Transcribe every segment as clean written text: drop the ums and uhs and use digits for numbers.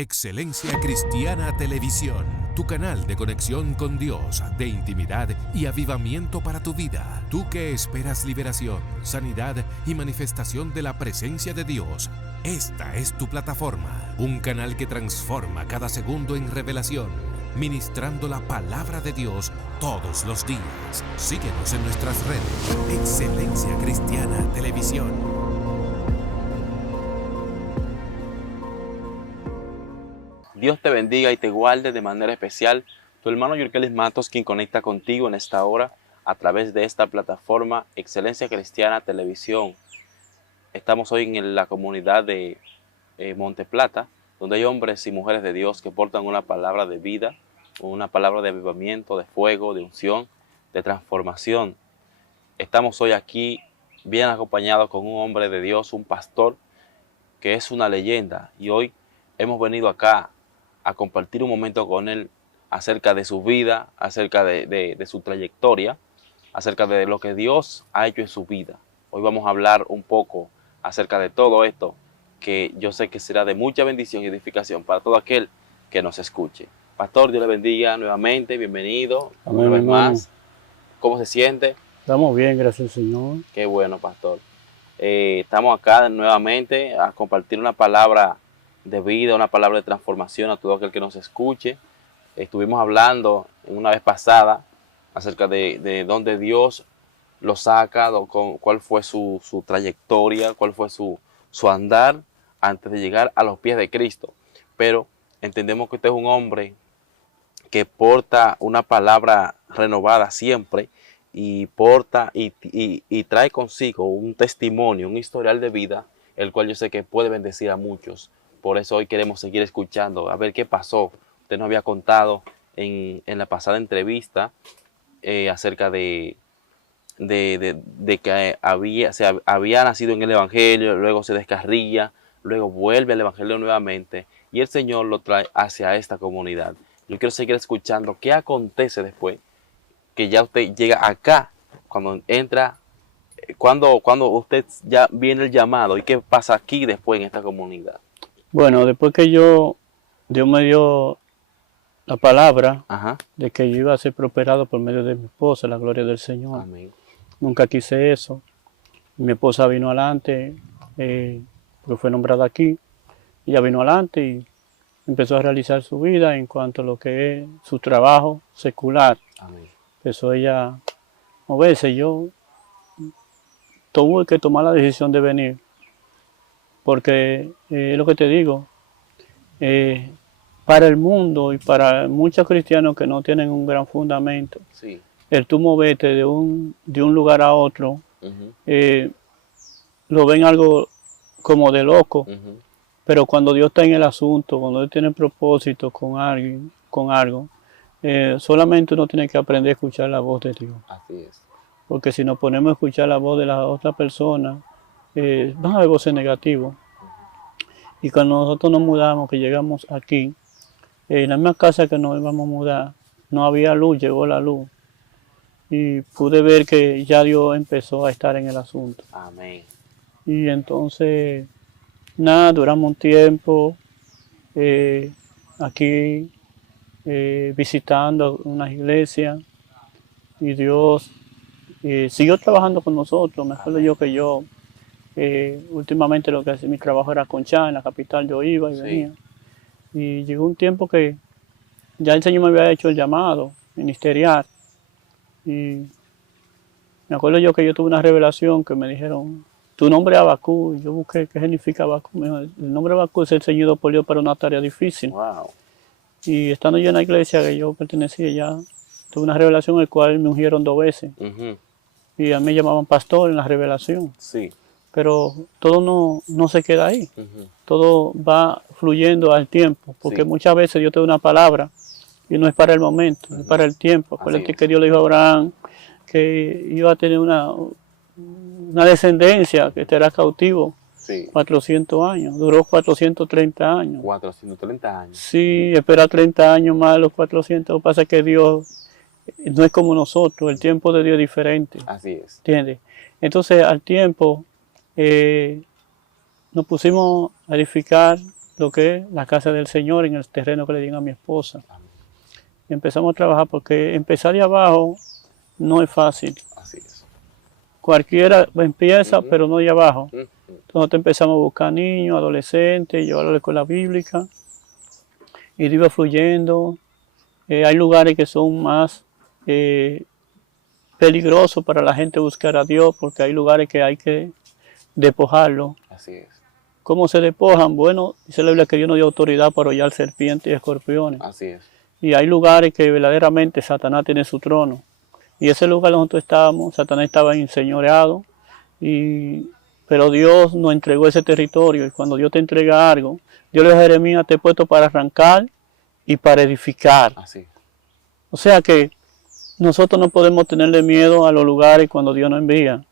Excelencia Cristiana Televisión, tu canal de conexión con Dios, de intimidad y avivamiento para tu vida. Tú que esperas liberación, sanidad y manifestación de la presencia de Dios, esta es tu plataforma, un canal que transforma cada segundo en revelación, ministrando la palabra de Dios todos los días. Síguenos en nuestras redes. Excelencia Cristiana Televisión. Dios te bendiga y te guarde de manera especial. Tu hermano Yurkelis Matos, quien conecta contigo en esta hora a través de esta plataforma Excelencia Cristiana Televisión. Estamos hoy en la comunidad de Monte Plata, donde hay hombres y mujeres de Dios que portan una palabra de vida, una palabra de avivamiento, de fuego, de unción, de transformación. Estamos hoy aquí bien acompañados con un hombre de Dios, un pastor que es una leyenda, y hoy hemos venido acá a compartir un momento con él acerca de su vida, acerca de su trayectoria, acerca de lo que Dios ha hecho en su vida. Hoy vamos a hablar un poco acerca de todo esto, que yo sé que será de mucha bendición y edificación para todo aquel que nos escuche. Pastor, Dios le bendiga nuevamente, bienvenido. Amén, Una vez hermano. más. ¿Cómo se siente? Estamos bien, gracias al Señor. Qué bueno, pastor. Estamos acá nuevamente a compartir una palabra de vida, una palabra de transformación a todo aquel que nos escuche. Estuvimos hablando una vez pasada acerca de dónde Dios lo saca, cuál fue su trayectoria, cuál fue su andar antes de llegar a los pies de Cristo. Pero entendemos que usted es un hombre que porta una palabra renovada siempre y porta y trae consigo un testimonio, un historial de vida, el cual yo sé que puede bendecir a muchos. Por eso hoy queremos seguir escuchando, a ver qué pasó. Usted nos había contado en la pasada entrevista acerca de que había nacido en el Evangelio, luego se descarría, luego vuelve al Evangelio nuevamente y el Señor lo trae hacia esta comunidad. Yo quiero seguir escuchando qué acontece después que ya usted llega acá, cuando entra, cuando usted ya viene el llamado y qué pasa aquí después en esta comunidad. Bueno, después que Dios me dio la palabra Ajá. de que yo iba a ser prosperado por medio de mi esposa, la gloria del Señor. Amén. Nunca quise eso. Mi esposa vino adelante, porque fue nombrada aquí. Ella vino adelante y empezó a realizar su vida en cuanto a lo que es su trabajo secular. Amén. Empezó ella a moverse. Yo tuve que tomar la decisión de venir. Porque es lo que te digo, para el mundo y para muchos cristianos que no tienen un gran fundamento, Sí. el tú moverte de un lugar a otro, Uh-huh. lo ven algo como de loco, Uh-huh. pero cuando Dios está en el asunto, cuando Dios tiene propósito con alguien, con algo, solamente uno tiene que aprender a escuchar la voz de Dios. Así es. Porque si nos ponemos a escuchar la voz de la otra persona, van a haber voces negativas. Y cuando nosotros nos mudamos, que llegamos aquí, en la misma casa que nos íbamos a mudar, no había luz, llegó la luz. Y pude ver que ya Dios empezó a estar en el asunto. Amén. Y entonces, nada, duramos un tiempo aquí visitando unas iglesias. Y Dios siguió trabajando con nosotros. Me acuerdo yo que yo últimamente lo que hacía mi trabajo era conchar, en la capital yo iba y Sí. venía. Y llegó un tiempo que ya el Señor me había hecho el llamado ministerial. Y me acuerdo yo que yo tuve una revelación que me dijeron, tu nombre es Abacú. Y yo busqué qué significa Abacú. Me dijo, el nombre Abacú es el ceñido por Dios para una tarea difícil. Wow. Y estando yo en la iglesia que yo pertenecía ya, tuve una revelación en la cual me ungieron 2 veces. Uh-huh. Y a mí me llamaban pastor en la revelación. Sí. Pero todo no se queda ahí. Uh-huh. Todo va fluyendo al tiempo, porque Sí. muchas veces Dios te da una palabra y no es para el momento, es para el tiempo. Acuérdate que Dios le dijo a Abraham que iba a tener una descendencia que estará cautivo Sí. 400 años, duró 430 años. 430 años. Sí, espera 30 años más los 400, lo que pasa es que Dios no es como nosotros, el tiempo de Dios es diferente, Así es. ¿entiendes? Entonces al tiempo nos pusimos a edificar lo que es la casa del Señor en el terreno que le di a mi esposa. Y empezamos a trabajar porque empezar de abajo no es fácil. Así es. Cualquiera empieza, pero no de abajo. Entonces empezamos a buscar niños, adolescentes, llevarlos a la escuela bíblica y iba fluyendo. Hay lugares que son más peligrosos para la gente buscar a Dios porque hay lugares que hay que despojarlo. Así es. ¿Cómo se despojan? Bueno, dice la Biblia que Dios nos dio autoridad para hollar serpientes y escorpiones. Así es. Y hay lugares que verdaderamente Satanás tiene su trono. Y ese lugar donde nosotros estábamos, Satanás estaba enseñoreado, pero Dios nos entregó ese territorio. Y cuando Dios te entrega algo, Dios le dijo a Jeremías, te he puesto para arrancar y para edificar. Así. O sea que nosotros no podemos tenerle miedo a los lugares cuando Dios nos envía.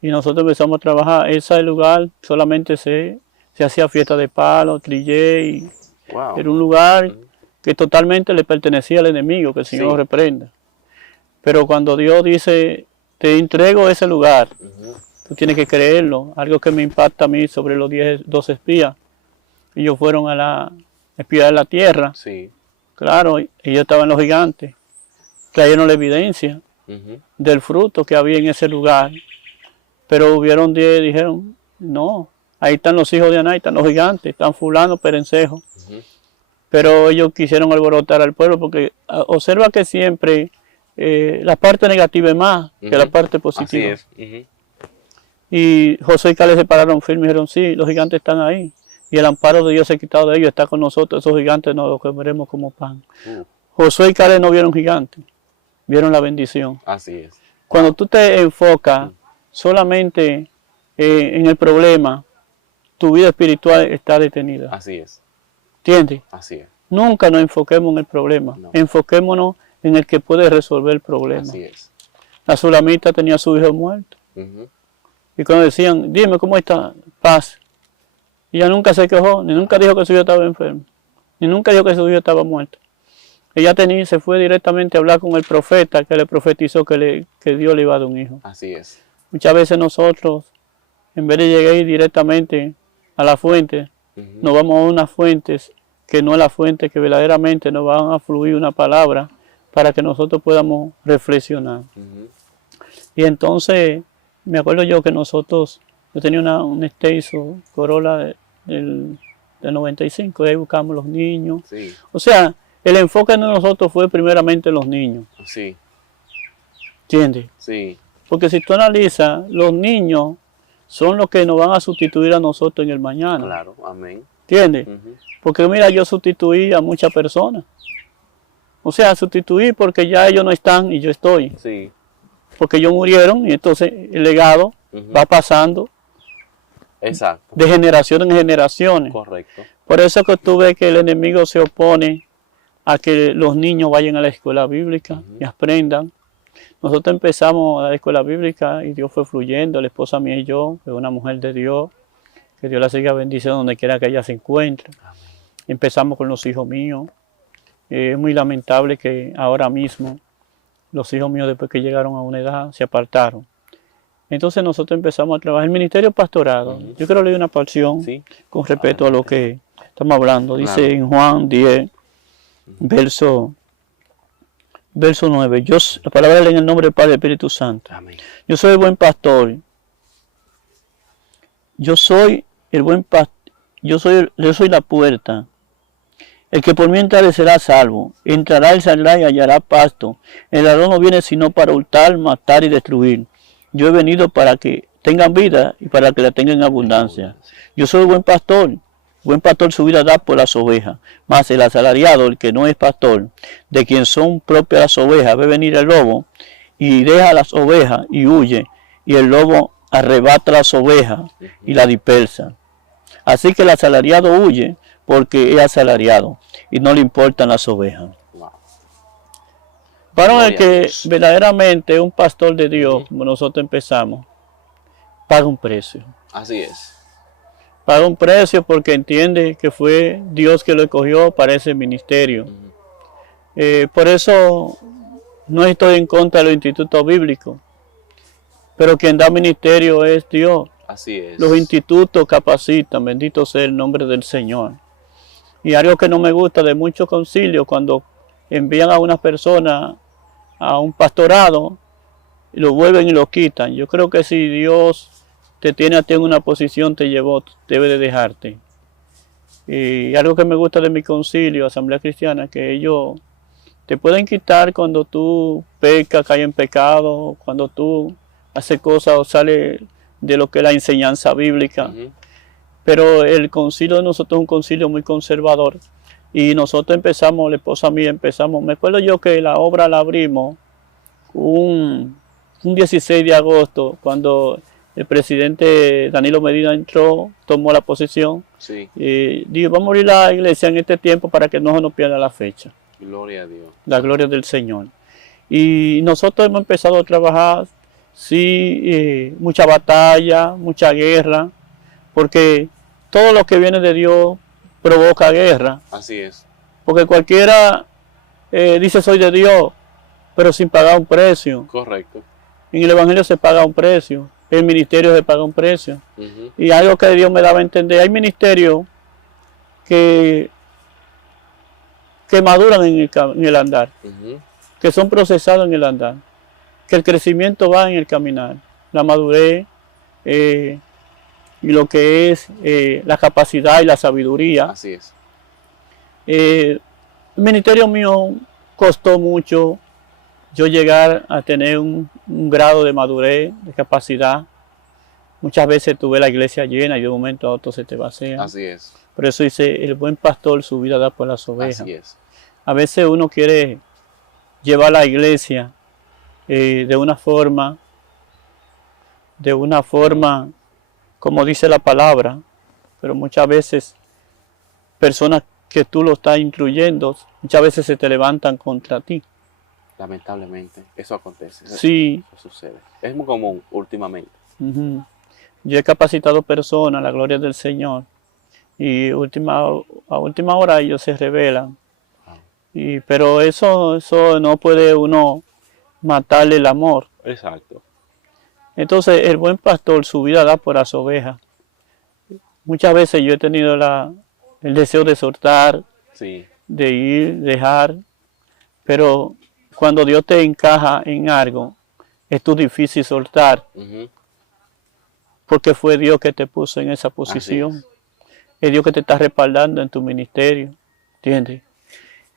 Y nosotros empezamos a trabajar. Ese lugar solamente se hacía fiesta de palo, trillé. Y Wow. era un lugar que totalmente le pertenecía al enemigo, que el Señor lo reprenda. Pero cuando Dios dice, te entrego ese lugar, tú tienes que creerlo. Algo que me impacta a mí sobre los 12 espías. Ellos fueron a la espiar la tierra. Sí. Claro, ellos estaban los gigantes. Trajeron la evidencia del fruto que había en ese lugar. Pero hubieron 10, dijeron, no, ahí están los hijos de Aná, ahí están los gigantes, están fulano, perencejo. Pero ellos quisieron alborotar al pueblo porque observa que siempre la parte negativa es más que la parte positiva. Así es. Y Josué y Caleb se pararon firmes y dijeron, sí, los gigantes están ahí. Y el amparo de Dios se ha quitado de ellos, está con nosotros, esos gigantes nos los comeremos como pan. Josué y Caleb no vieron gigantes, vieron la bendición. Así es. Cuando tú te enfocas solamente en el problema, tu vida espiritual está detenida. Así es. ¿Entiendes? Así es. Nunca nos enfoquemos en el problema, enfoquémonos en el que puede resolver el problema. Así es. La sulamita tenía a su hijo muerto. Y cuando decían, dime cómo está, paz. Y ella nunca se quejó, ni nunca dijo que su hijo estaba enfermo, ni nunca dijo que su hijo estaba muerto. Ella se fue directamente a hablar con el profeta que le profetizó que Dios le iba a dar un hijo. Así es. Muchas veces nosotros, en vez de llegar directamente a la fuente, nos vamos a unas fuentes que no es la fuente que verdaderamente nos van a fluir una palabra para que nosotros podamos reflexionar. Y entonces, me acuerdo yo que yo tenía un Station Corolla del 95, y ahí buscamos los niños. Sí. O sea, el enfoque de nosotros fue primeramente los niños. Sí. ¿Entiendes? Sí. Porque si tú analizas, los niños son los que nos van a sustituir a nosotros en el mañana. Claro, amén. ¿Entiendes? Porque mira, yo sustituí a muchas personas. O sea, sustituí porque ya ellos no están y yo estoy. Sí. Porque ellos murieron y entonces el legado va pasando. Exacto. De generación en generaciones. Correcto. Por eso que tú ves que el enemigo se opone a que los niños vayan a la escuela bíblica y aprendan. Nosotros empezamos a la escuela bíblica y Dios fue fluyendo, la esposa mía y yo, que es una mujer de Dios, que Dios la siga bendiciendo donde quiera que ella se encuentre. Empezamos con los hijos míos. Es muy lamentable que ahora mismo los hijos míos, después que llegaron a una edad, se apartaron. Entonces nosotros empezamos a trabajar. El ministerio pastorado, yo quiero leer una porción con respecto a lo que estamos hablando. Dice en Juan 10, verso 9. La palabra lee en el nombre del Padre y del Espíritu Santo. Amén. Yo soy el buen pastor. Yo soy el buen pastor. Yo soy la puerta. El que por mí entrare será salvo. Entrará y saldrá y hallará pasto. El ladrón no viene sino para hurtar, matar y destruir. Yo he venido para que tengan vida y para que la tengan en abundancia. Yo soy el buen pastor. El buen pastor su vida da por las ovejas. Mas el asalariado, el que no es pastor, de quien son propias las ovejas, ve venir el lobo y deja las ovejas y huye. Y el lobo arrebata las ovejas y las dispersa. Así que el asalariado huye porque es asalariado y no le importan las ovejas. Para el que verdaderamente es un pastor de Dios, como nosotros empezamos, paga un precio. Así es. Paga un precio porque entiende que fue Dios que lo escogió para ese ministerio. Por eso no estoy en contra de los institutos bíblicos, pero quien da ministerio es Dios. Así es. Los institutos capacitan, bendito sea el nombre del Señor. Y algo que no me gusta de muchos concilios, cuando envían a una persona a un pastorado, lo vuelven y lo quitan. Yo creo que si Dios te tiene a ti en una posición, te llevó, debe de dejarte. Y algo que me gusta de mi concilio, Asamblea Cristiana, que ellos te pueden quitar cuando tú pecas, caes en pecado, cuando tú haces cosas o sales de lo que es la enseñanza bíblica. Pero el concilio de nosotros es un concilio muy conservador. Y nosotros empezamos, la esposa mía empezamos, me acuerdo yo que la obra la abrimos un 16 de agosto, cuando el presidente Danilo Medina entró, tomó la posición. Sí. Y dijo, vamos a abrir la iglesia en este tiempo para que no se nos pierda la fecha. Gloria a Dios. La gloria del Señor. Y nosotros hemos empezado a trabajar, sí, mucha batalla, mucha guerra, porque todo lo que viene de Dios provoca guerra. Así es. Porque cualquiera dice soy de Dios, pero sin pagar un precio. Correcto. En el Evangelio se paga un precio, en el ministerio se paga un precio. Y algo que Dios me daba a entender, hay ministerios que maduran en el andar, que son procesados en el andar, que el crecimiento va en el caminar, la madurez, y lo que es la capacidad y la sabiduría. Así es. El ministerio mío costó mucho yo llegar a tener un grado de madurez, de capacidad. Muchas veces tuve la iglesia llena y de un momento a otro se te vacía. Así es. Por eso dice, el buen pastor su vida da por las ovejas. Así es. A veces uno quiere llevar la iglesia de una forma, como dice la palabra, pero muchas veces personas que tú lo estás instruyendo, muchas veces se te levantan contra ti. Lamentablemente, eso acontece. Sí. Eso sucede. Es muy común últimamente. Yo he capacitado personas, la gloria del Señor, y a última hora ellos se rebelan. Pero eso no puede uno matarle el amor. Exacto. Entonces el buen pastor su vida da por las ovejas. Muchas veces yo he tenido el deseo de soltar, sí, de ir, dejar, pero cuando Dios te encaja en algo, es tú difícil soltar, porque fue Dios que te puso en esa posición. Es Dios que te está respaldando en tu ministerio, ¿entiendes?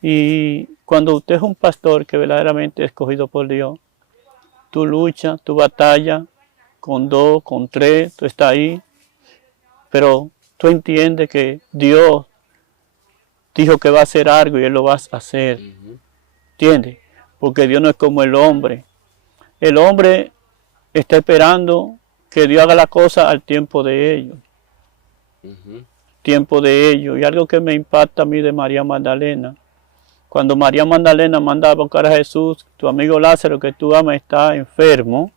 Y cuando usted es un pastor que verdaderamente es escogido por Dios, tú luchas, tú batallas con 2, con 3, tú estás ahí, pero tú entiendes que Dios dijo que va a hacer algo y Él lo va a hacer, ¿entiendes? Porque Dios no es como el hombre. El hombre está esperando que Dios haga la cosa al tiempo de ellos. Tiempo de ellos. Y algo que me impacta a mí de María Magdalena. Cuando María Magdalena manda a buscar a Jesús, tu amigo Lázaro que tú amas está enfermo,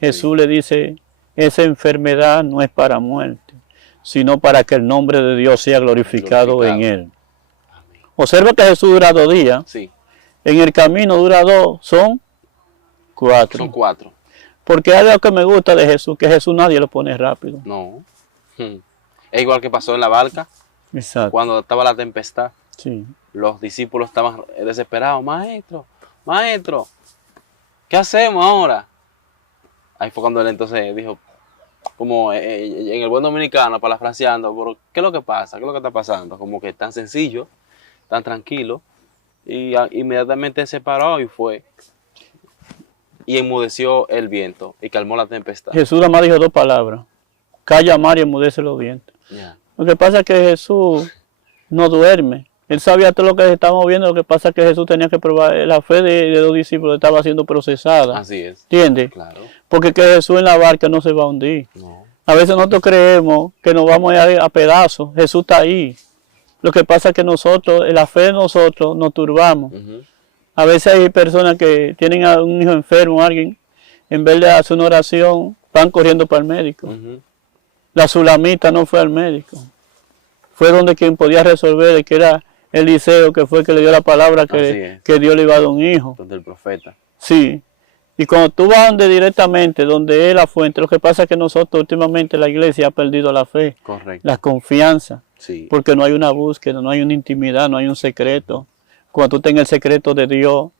Jesús le dice, esa enfermedad no es para muerte, sino para que el nombre de Dios sea glorificado en él. Amén. Observa que Jesús dura 2 días. Sí. En el camino dura 2, son 4. Son 4. Porque hay algo que me gusta de Jesús, que Jesús nadie lo pone rápido. No. Es igual que pasó en la barca. Exacto. Cuando estaba la tempestad. Sí. Los discípulos estaban desesperados. Maestro, ¿qué hacemos ahora? Ahí fue cuando él entonces dijo, como en el buen dominicano, parafraseando, ¿qué es lo que pasa? ¿Qué es lo que está pasando? Como que tan sencillo, tan tranquilo. Y inmediatamente se paró y fue. Y enmudeció el viento y calmó la tempestad. Jesús nada más dijo 2 palabras. Calla mar y enmudece los vientos. Yeah. Lo que pasa es que Jesús no duerme. Él sabía todo lo que estamos viendo. Lo que pasa es que Jesús tenía que probar. La fe de 2 discípulos estaba siendo procesada. Así es. ¿Entiendes? Claro. Porque que Jesús en la barca no se va a hundir. No. A veces nosotros creemos que nos vamos a ir a pedazos. Jesús está ahí. Lo que pasa es que nosotros, en la fe de nosotros, nos turbamos. A veces hay personas que tienen a un hijo enfermo, alguien, en vez de hacer una oración, van corriendo para el médico. La sulamita no fue al médico. Fue donde quien podía resolver, que era Eliseo, que fue el que le dio la palabra que Dios le iba a dar un hijo. Donde el profeta. Sí. Y cuando tú vas donde directamente, donde es la fuente, lo que pasa es que nosotros últimamente la iglesia ha perdido la fe, Correcto. la confianza, Sí. porque no hay una búsqueda, no hay una intimidad, no hay un secreto. Cuando tú tengas el secreto de Dios,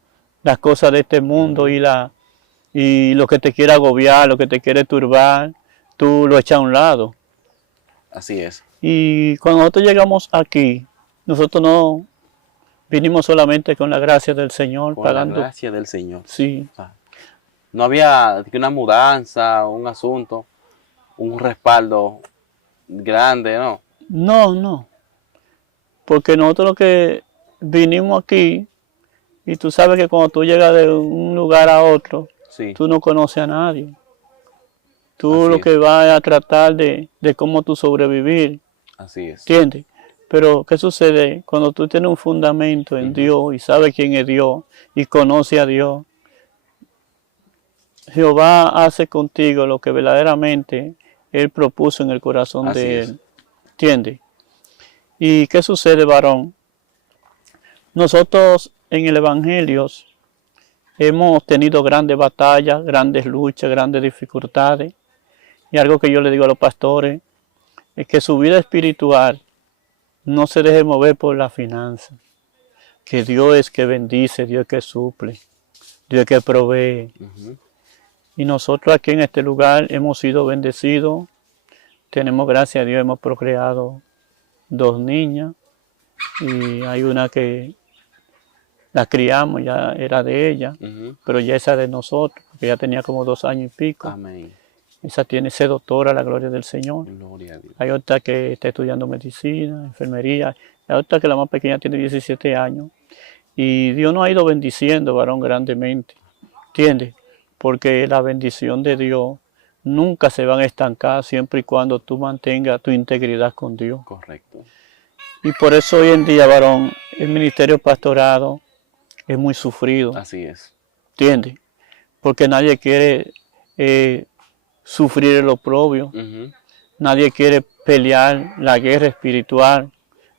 las cosas de este mundo y lo que te quiere agobiar, lo que te quiere turbar, tú lo echas a un lado. Así es. Y cuando nosotros llegamos aquí, nosotros no vinimos solamente con la gracia del Señor, Con pagando. la gracia del Señor. Sí, No había una mudanza, un asunto, un respaldo grande, ¿no? no, porque nosotros lo que vinimos aquí, y tú sabes que cuando tú llegas de un lugar a otro, Sí. tú no conoces a nadie. Tú Así lo es. que vas a tratar de cómo tú sobrevivir, Así es. ¿entiendes? Pero ¿qué sucede? Cuando tú tienes un fundamento en Dios y sabes quién es Dios y conoces a Dios, Jehová hace contigo lo que verdaderamente Él propuso en el corazón Así de es. Él. ¿Entiendes? ¿Y qué sucede, varón? Nosotros en el Evangelio hemos tenido grandes batallas, grandes luchas, grandes dificultades. Y algo que yo le digo a los pastores es que su vida espiritual no se deje mover por la finanza. Que Dios es que bendice, Dios es que suple, Dios es que provee. Ujú. Y nosotros aquí en este lugar hemos sido bendecidos. Tenemos, gracias a Dios, hemos procreado 2 niñas. Y hay una que la criamos, ya era de ella, Ujú. pero ya esa de nosotros, porque ya tenía como 2 años y pico. Amén. Esa tiene ser doctora, la gloria del Señor. Gloria a Dios. Hay otra que está estudiando medicina, enfermería. Hay otra que la más pequeña tiene 17 años. Y Dios nos ha ido bendiciendo, varón, grandemente. ¿Entiendes? Porque la bendición de Dios nunca se van a estancar siempre y cuando tú mantengas tu integridad con Dios. Correcto. Y por eso hoy en día, varón, el ministerio pastorado es muy sufrido. Así es. ¿Entiendes? Porque nadie quiere sufrir el oprobio. Ujú. Nadie quiere pelear la guerra espiritual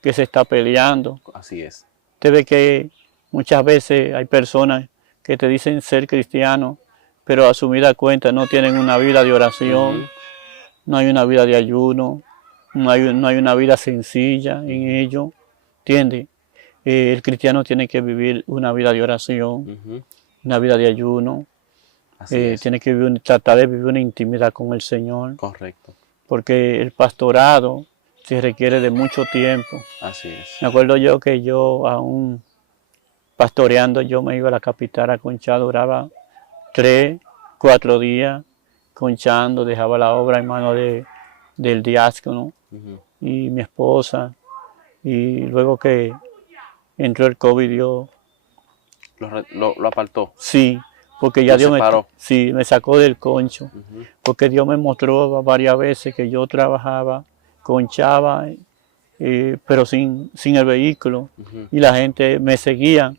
que se está peleando. Así es. Usted ve que muchas veces hay personas que te dicen ser cristianos, pero a su vida cuenta no tienen una vida de oración, Ujú. no hay una vida de ayuno, no hay una vida sencilla en ello. ¿Entiende? El cristiano tiene que vivir una vida de oración, Ujú. una vida de ayuno, Así es. tiene que tratar de vivir una intimidad con el Señor, Correcto. porque el pastorado se requiere de mucho tiempo. Así es. Me acuerdo yo que yo aún pastoreando, yo me iba a la capital a conchar, duraba 3, 4 días conchando, dejaba la obra en manos del diácono Ujú. y mi esposa, y luego que entró el COVID, Dios, Lo apartó. sí, porque ya Lo Dios separó. sí, me sacó del concho, Ujú. porque Dios me mostró varias veces que yo trabajaba, conchaba, pero sin el vehículo, Ujú. y la gente me seguía,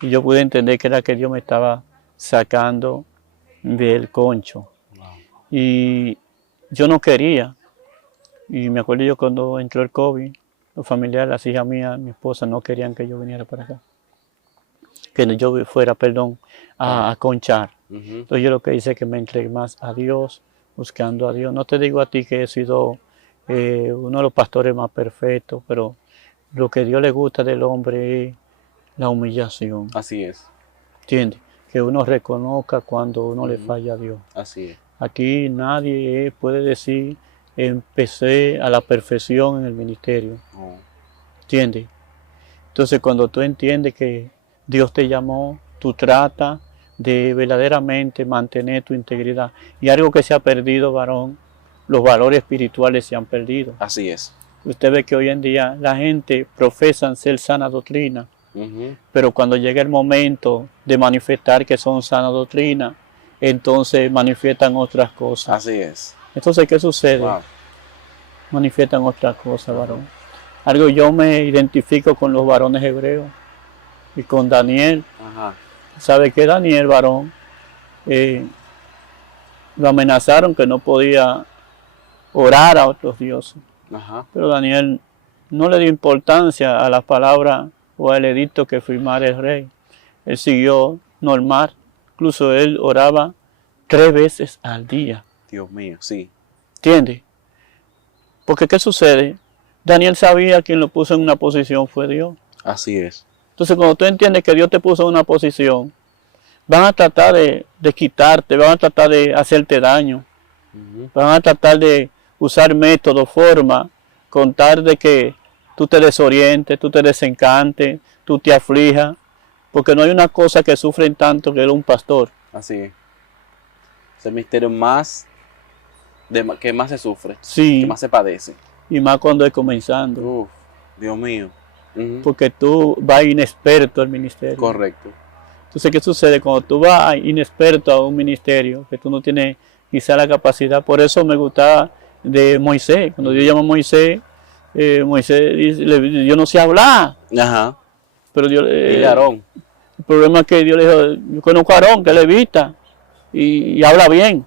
y yo pude entender que era que Dios me estaba sacando del concho. Wow. Y yo no quería, y me acuerdo yo cuando entró el COVID, los familiares, las hijas mías, mi esposa, no querían que yo viniera para acá, que yo fuera, a conchar. Ujú. Entonces yo lo que hice es que me entregué más a Dios, buscando a Dios. No te digo a ti que he sido uno de los pastores más perfectos, pero lo que Dios le gusta del hombre es la humillación. Así es. ¿Entiendes? Que uno reconozca cuando uno le Ujú. falla a Dios. Así es. Aquí nadie puede decir, empecé a la perfección en el ministerio. Oh. ¿Entiendes? Entonces cuando tú entiendes que Dios te llamó, tú tratas de verdaderamente mantener tu integridad. Y algo que se ha perdido, varón, los valores espirituales se han perdido. Así es. Usted ve que hoy en día la gente profesa ser sana doctrina, Ujú. pero cuando llega el momento de manifestar que son sana doctrina, entonces manifiestan otras cosas. Así es. Entonces, ¿qué sucede? Wow. Manifiestan otras cosas, varón. Algo yo me identifico con los varones hebreos y con Daniel. Ajá. ¿Sabe qué? Daniel, varón, lo amenazaron que no podía orar a otros dioses. Ajá. Pero Daniel no le dio importancia a las palabras o al edicto que firmara el rey. Él siguió normal. Incluso él oraba 3 veces al día. Dios mío, sí. ¿Entiendes? Porque ¿qué sucede? Daniel sabía quien lo puso en una posición fue Dios. Así es. Entonces cuando tú entiendes que Dios te puso en una posición, van a tratar de quitarte, van a tratar de hacerte daño, van a tratar de usar métodos, formas, con tal de que tú te desorientes, tú te desencantes, tú te aflijas, porque no hay una cosa que sufren tanto que un pastor. Así es. Es el misterio más que más se sufre, Sí, que más se padece. y más cuando es comenzando, Uf, Dios mío. porque tú vas inexperto al ministerio. Correcto. Entonces, ¿qué sucede? Cuando tú vas inexperto a un ministerio, que tú no tienes quizá la capacidad, por eso me gustaba de Moisés. Cuando Dios llama a Moisés, Moisés dice, yo no sé hablar, Ajá. pero Dios, Y Aarón. el problema es que Dios le dijo, yo conozco a Aarón, que levita, y habla bien,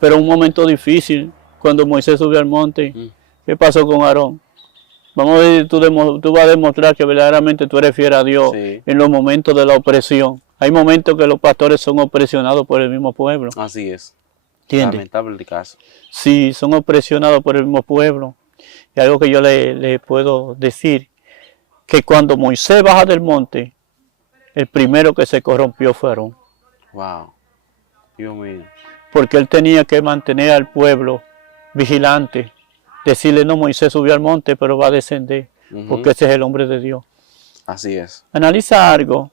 pero en un momento difícil, cuando Moisés subió al monte, ¿qué pasó con Aarón? Vamos a ver, tú vas a demostrar que verdaderamente tú eres fiel a Dios en los momentos de la opresión. Hay momentos que los pastores son opresionados por el mismo pueblo. Así es. ¿Entiendes? Lamentable el caso. Sí, son opresionados por el mismo pueblo. Y algo que yo le puedo decir, que cuando Moisés baja del monte, el primero que se corrompió fue Aarón. Wow. Dios mío. Porque él tenía que mantener al pueblo vigilante. Decirle, no, Moisés subió al monte, pero va a descender, porque ese es el hombre de Dios. Así es. Analiza algo.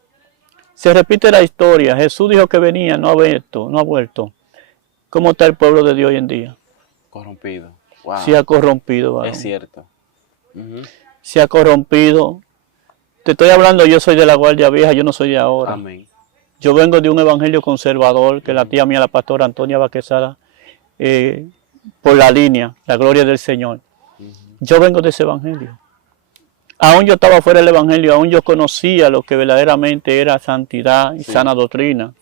Se repite la historia. Jesús dijo que venía, no ha vuelto. ¿Cómo está el pueblo de Dios hoy en día? Corrompido. Wow. Se ha corrompido, varón. Es cierto. Se ha corrompido. Te estoy hablando, yo soy de la Guardia Vieja, yo no soy de ahora. Amén. Yo vengo de un evangelio conservador que la tía mía, la pastora Antonia Baquezada, por la línea, la gloria del Señor. Yo vengo de ese evangelio. Aún yo estaba fuera del evangelio, aún yo conocía lo que verdaderamente era santidad y sana doctrina.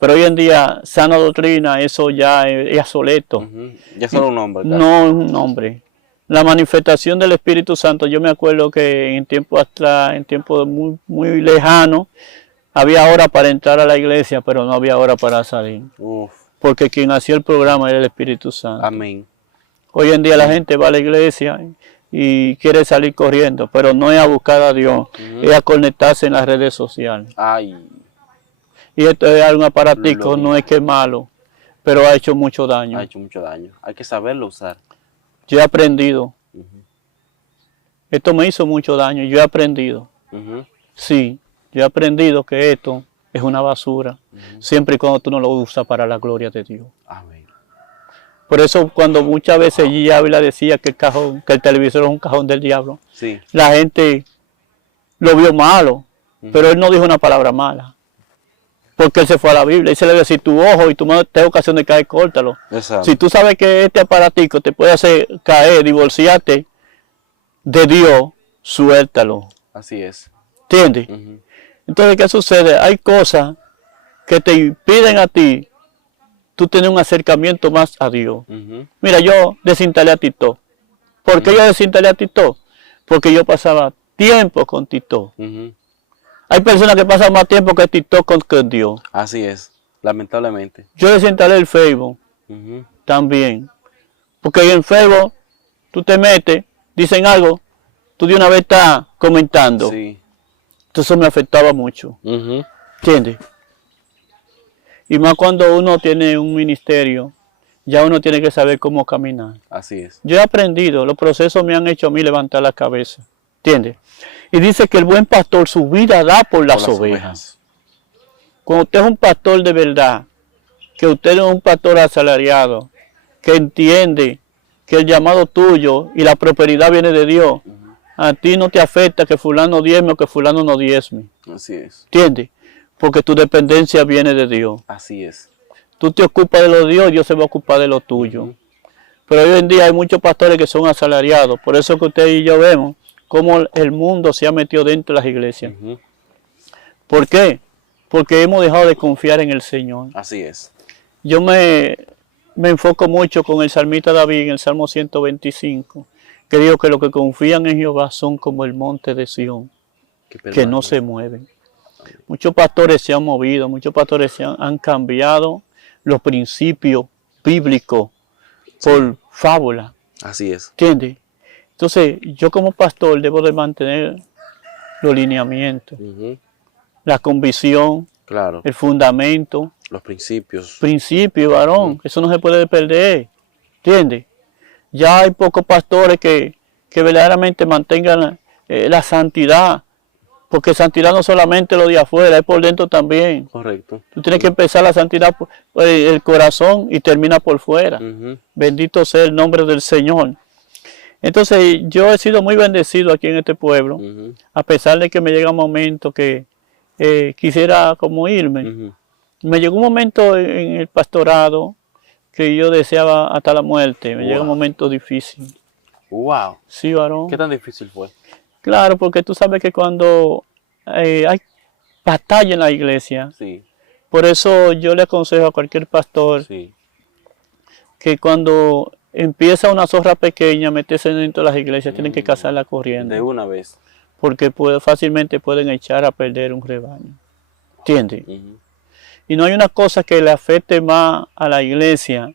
Pero hoy en día, sana doctrina, eso ya es obsoleto. Ya es solo un nombre. Claro. No es un nombre. La manifestación del Espíritu Santo, yo me acuerdo que en tiempo muy, muy lejano, había hora para entrar a la iglesia, pero no había hora para salir. Porque quien hacía el programa era el Espíritu Santo. Amén. Hoy en día la gente va a la iglesia y quiere salir corriendo, pero no es a buscar a Dios, es a conectarse en las redes sociales. Ay. Y esto es algo aparatico, no es que es malo, pero ha hecho mucho daño. Ha hecho mucho daño. Hay que saberlo usar. Yo he aprendido. Esto me hizo mucho daño, yo he aprendido. Sí, yo he aprendido que esto es una basura, siempre y cuando tú no lo usas para la gloria de Dios. Amén. Por eso cuando muchas veces G. Ávila decía que el televisor es un cajón del diablo, la gente lo vio malo, pero él no dijo una palabra mala. Porque él se fue a la Biblia y se le decía, si tu ojo y tu mano te da ocasión de caer, córtalo. Exacto. Si tú sabes que este aparatico te puede hacer caer, divorciarte de Dios, suéltalo. Así es. ¿Entiendes? Entonces, ¿qué sucede? Hay cosas que te piden a ti, tú tienes un acercamiento más a Dios. Mira, yo desinstalé a TikTok. ¿Por qué yo desinstalé a TikTok? Porque yo pasaba tiempo con TikTok. Hay personas que pasan más tiempo que TikTok con Dios. Así es, lamentablemente. Yo desinstalé el Facebook también. Porque en Facebook tú te metes, dicen algo, tú de una vez estás comentando. Sí. Entonces me afectaba mucho. ¿Entiendes? Y más cuando uno tiene un ministerio, ya uno tiene que saber cómo caminar. Así es. Yo he aprendido, los procesos me han hecho a mí levantar la cabeza. ¿Entiendes? Y dice que el buen pastor su vida da por las ovejas. Cuando usted es un pastor de verdad, que usted es un pastor asalariado, que entiende que el llamado tuyo y la prosperidad viene de Dios, a ti no te afecta que fulano diezme o que fulano no diezme. Así es. ¿Entiendes? Porque tu dependencia viene de Dios. Así es. Tú te ocupas de lo de Dios, Dios se va a ocupar de lo tuyo. Pero hoy en día hay muchos pastores que son asalariados. Por eso que usted y yo vemos cómo el mundo se ha metido dentro de las iglesias. ¿Por qué? Porque hemos dejado de confiar en el Señor. Así es. Yo me enfoco mucho con el salmista David en el Salmo 125, que dijo que los que confían en Jehová son como el monte de Sión, que no se mueven. Muchos pastores se han movido, muchos pastores han cambiado los principios bíblicos por fábula. Así es. ¿Entiendes? Entonces, yo como pastor debo de mantener los lineamientos, la convicción, Claro. el fundamento, Los principios. principio, varón. Eso no se puede perder. ¿Entiendes? Ya hay pocos pastores que verdaderamente mantengan la santidad. Porque santidad no solamente lo de afuera, es por dentro también. Correcto. Tú tienes que empezar la santidad por el corazón y termina por fuera. Bendito sea el nombre del Señor. Entonces, yo he sido muy bendecido aquí en este pueblo, a pesar de que me llega un momento que quisiera como irme. Me llegó un momento en el pastorado que yo deseaba hasta la muerte. Me llega un momento difícil. Wow. Sí, varón. ¿Qué tan difícil fue? Claro, porque tú sabes que cuando hay batalla en la iglesia, Sí. por eso yo le aconsejo a cualquier pastor Sí. que cuando empieza una zorra pequeña, meterse dentro de las iglesias, tienen que cazarla corriendo. De una vez. Porque fácilmente pueden echar a perder un rebaño. ¿Entiendes? Y no hay una cosa que le afecte más a la iglesia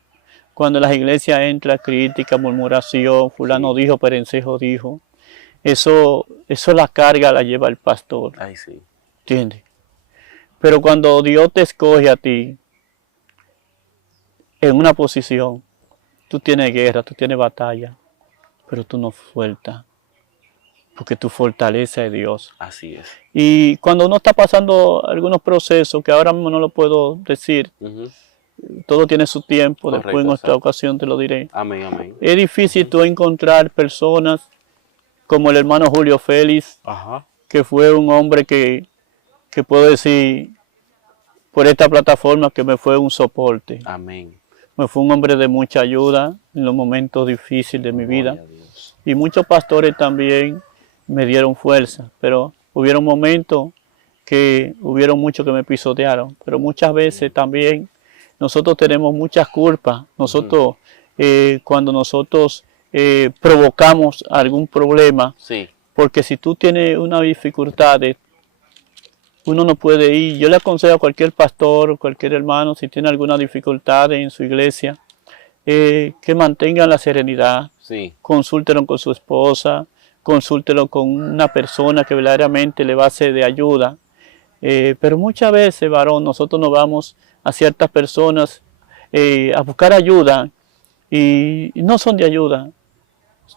cuando las iglesias entra crítica, murmuración, fulano dijo, perencejo dijo. Eso la carga la lleva el pastor. Ay, sí. ¿Entiendes? Pero cuando Dios te escoge a ti en una posición, tú tienes guerra, tú tienes batalla, pero tú no sueltas, porque tu fortaleza es Dios. Así es. Y cuando uno está pasando algunos procesos, que ahora mismo no lo puedo decir, todo tiene su tiempo, Correcto, después en otra exacto. ocasión te lo diré. Amén, amén. Es difícil tú encontrar personas como el hermano Julio Félix, que fue un hombre que puedo decir por esta plataforma que me fue un soporte. Amén. Me fue un hombre de mucha ayuda en los momentos difíciles de mi vida. Y muchos pastores también me dieron fuerza, pero hubieron momentos que hubieron muchos que me pisotearon, pero muchas veces también nosotros tenemos muchas culpas. Nosotros, cuando nosotros provocamos algún problema, Sí. porque si tú tienes una dificultad, uno no puede ir. Yo le aconsejo a cualquier pastor, cualquier hermano, si tiene alguna dificultad en su iglesia, que mantengan la serenidad. Sí. Consúltelo con su esposa, consúltelo con una persona que verdaderamente le va a ser de ayuda. Pero muchas veces, varón, nosotros nos vamos a ciertas personas a buscar ayuda y no son de ayuda.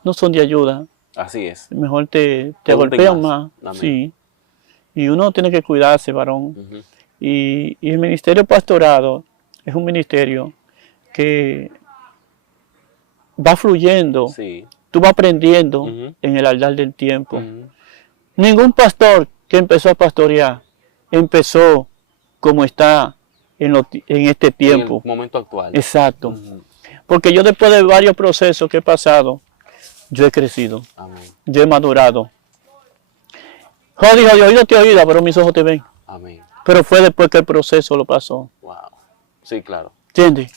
No son de ayuda. Así es. Mejor te Te golpean más. más. Amén. Sí. Y uno tiene que cuidarse, varón. Y el ministerio pastorado es un ministerio que va fluyendo. Sí. Tú vas aprendiendo en el aldar del tiempo. Ujú. Ningún pastor que empezó a pastorear empezó como está en este tiempo. En el momento actual. Exacto. Porque yo después de varios procesos que he pasado, yo he crecido, Amén. yo he madurado. Jodido, oído te oída, pero mis ojos te ven. Amén. Pero fue después que el proceso lo pasó. Wow. Sí, claro. ¿Entiendes?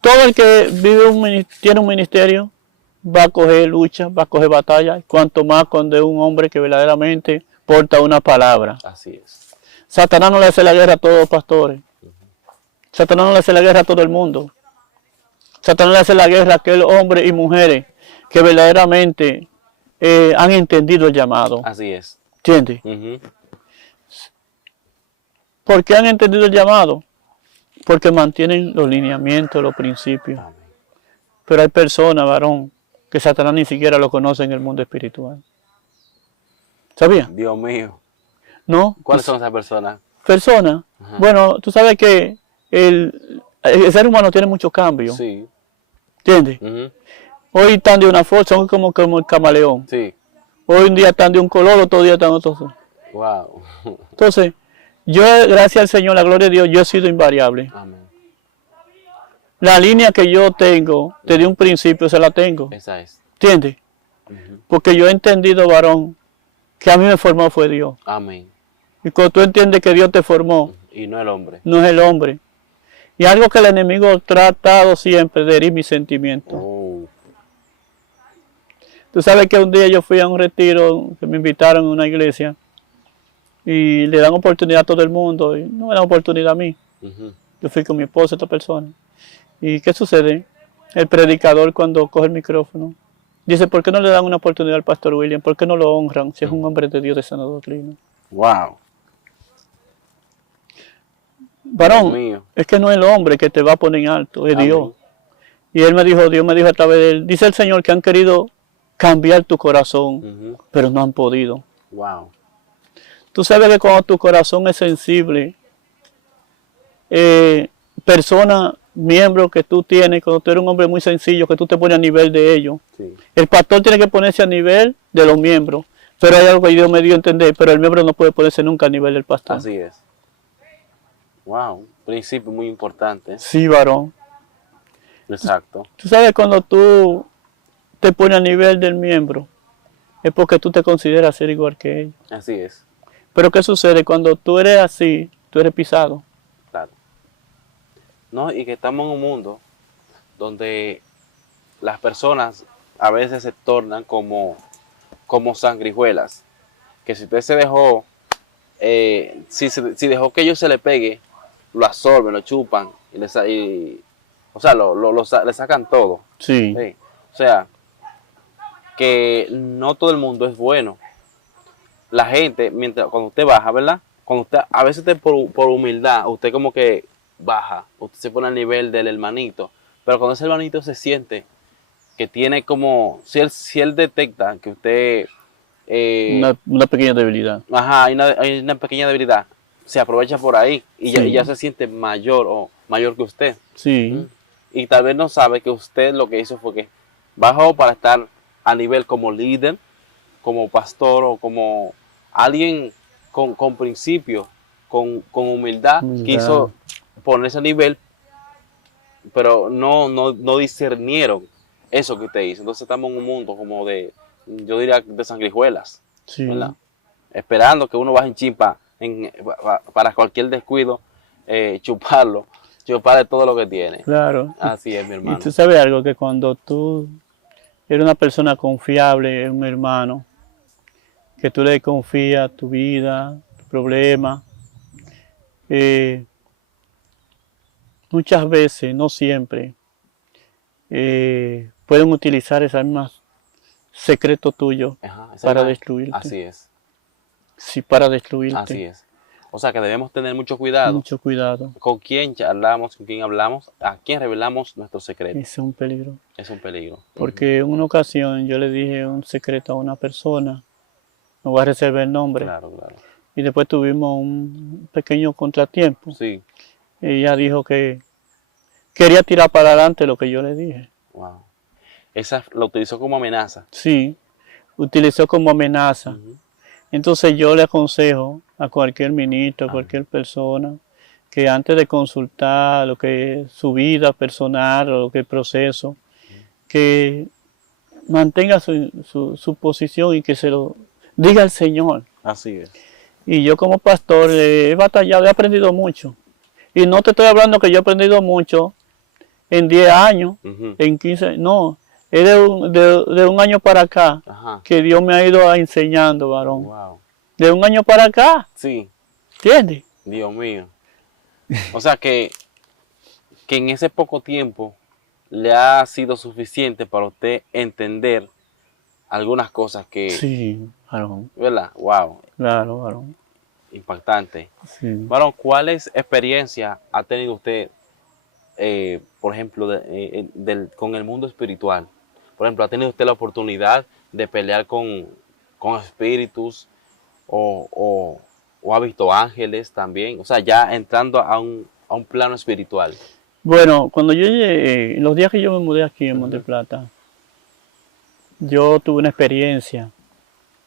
Todo el que tiene un ministerio va a coger lucha, va a coger batalla. Cuanto más cuando es un hombre que verdaderamente porta una palabra. Así es. Satanás no le hace la guerra a todos los pastores. Satanás no le hace la guerra a todo el mundo. Satanás le hace la guerra a aquellos hombres y mujeres que verdaderamente han entendido el llamado. Así es. ¿Entiendes? ¿Por qué han entendido el llamado? Porque mantienen los lineamientos, los principios. Amén. Pero hay personas, varón, que Satanás ni siquiera lo conoce en el mundo espiritual. ¿Sabía? Dios mío. ¿No? ¿Cuáles son esas personas? Personas. Bueno, tú sabes que el ser humano tiene muchos cambios. Sí. ¿Entiendes? Hoy están de una forma, son como el camaleón. Sí. Hoy un día están de un color, otro día están de otro. Wow. Entonces, yo, gracias al Señor, la gloria de Dios, yo he sido invariable. Amén. La línea que yo tengo, desde un principio se la tengo. Esa es. ¿Entiendes? Porque yo he entendido, varón, que a mí me formó fue Dios. Amén. Y cuando tú entiendes que Dios te formó, Y no el hombre. no es el hombre. Y algo que el enemigo ha tratado siempre de herir mis sentimientos. Oh. Tú sabes que un día yo fui a un retiro que me invitaron a una iglesia y le dan oportunidad a todo el mundo y no me dan oportunidad a mí. Yo fui con mi esposa, esta persona. ¿Y qué sucede? El predicador cuando coge el micrófono dice, ¿por qué no le dan una oportunidad al pastor William? ¿Por qué no lo honran si es un hombre de Dios de sana doctrina? Wow. Varón, es que no es el hombre que te va a poner en alto, es Amén. Dios. Y él me dijo, Dios me dijo a través de él, dice el Señor que han querido cambiar tu corazón, pero no han podido. Wow. Tú sabes que cuando tu corazón es sensible, personas, miembros que tú tienes, cuando tú eres un hombre muy sencillo, que tú te pones a nivel de ellos, Sí. el pastor tiene que ponerse a nivel de los miembros. Pero hay algo que Dios me dio a entender, pero el miembro no puede ponerse nunca a nivel del pastor. Así es. Wow, un principio muy importante. Sí, varón. Exacto. Tú sabes, cuando tú te pones a nivel del miembro, es porque tú te consideras ser igual que ellos. Así es. Pero ¿qué sucede? Cuando tú eres así, tú eres pisado. Claro. No, y que estamos en un mundo donde las personas a veces se tornan como sanguijuelas. Que si usted se dejó, si dejó que ellos se le pegue, lo absorben, lo chupan, o sea, le sacan todo. Sí. Sí. O sea, que no todo el mundo es bueno. La gente, cuando usted baja, ¿verdad? Cuando usted, a veces usted por humildad, usted como que baja, usted se pone al nivel del hermanito, pero cuando ese hermanito se siente que tiene como, si él detecta que usted... una pequeña debilidad. Ajá, hay una pequeña debilidad, se aprovecha por ahí y ya se siente mayor que usted. Sí. Y tal vez no sabe que usted lo que hizo fue que bajó para estar a nivel como líder, como pastor o como alguien con principio, con humildad, quiso ponerse a nivel, pero no discernieron eso que usted hizo. Entonces estamos en un mundo como yo diría, de sanguijuelas, Sí. ¿verdad? Esperando que uno baje en chimpa para cualquier descuido, chuparle todo lo que tiene. Claro. Así es, mi hermano. Y tú sabes algo, que cuando tú eres una persona confiable, un hermano, que tú le confías tu vida, tu problema, muchas veces, no siempre, pueden utilizar esas mismas secretos tuyos para destruirte. Así es. Sí, para destruirte. Así es. O sea que debemos tener mucho cuidado. Mucho cuidado. Con quién charlamos, con quién hablamos, a quién revelamos nuestros secretos. Es un peligro. Es un peligro. Porque en una ocasión yo le dije un secreto a una persona, no voy a reservar el nombre, Claro, claro. y después tuvimos un pequeño contratiempo. Sí. Y ella dijo que quería tirar para adelante lo que yo le dije. Wow. Esa lo utilizó como amenaza. Sí, utilizó como amenaza. Entonces yo le aconsejo a cualquier ministro, a cualquier persona, que antes de consultar lo que es su vida personal o lo que es proceso, que mantenga su posición y que se lo diga al Señor. Así es. Y yo como pastor he batallado, he aprendido mucho. Y no te estoy hablando que yo he aprendido mucho en 10 años, en 15, no. Es de un año para acá que Dios me ha ido enseñando, varón. Wow. De un año para acá. Sí. ¿Entiendes? Dios mío. O sea que en ese poco tiempo le ha sido suficiente para usted entender algunas cosas que... Sí, varón. ¿Verdad? Wow. Claro, varón. Impactante. Sí. Varón, ¿cuáles experiencias ha tenido usted, por ejemplo, con el mundo espiritual? Por ejemplo, ¿ha tenido usted la oportunidad de pelear con espíritus o ha visto ángeles también? O sea, ya entrando a un plano espiritual. Bueno, cuando yo llegué, en los días que yo me mudé aquí en Monte Plata, yo tuve una experiencia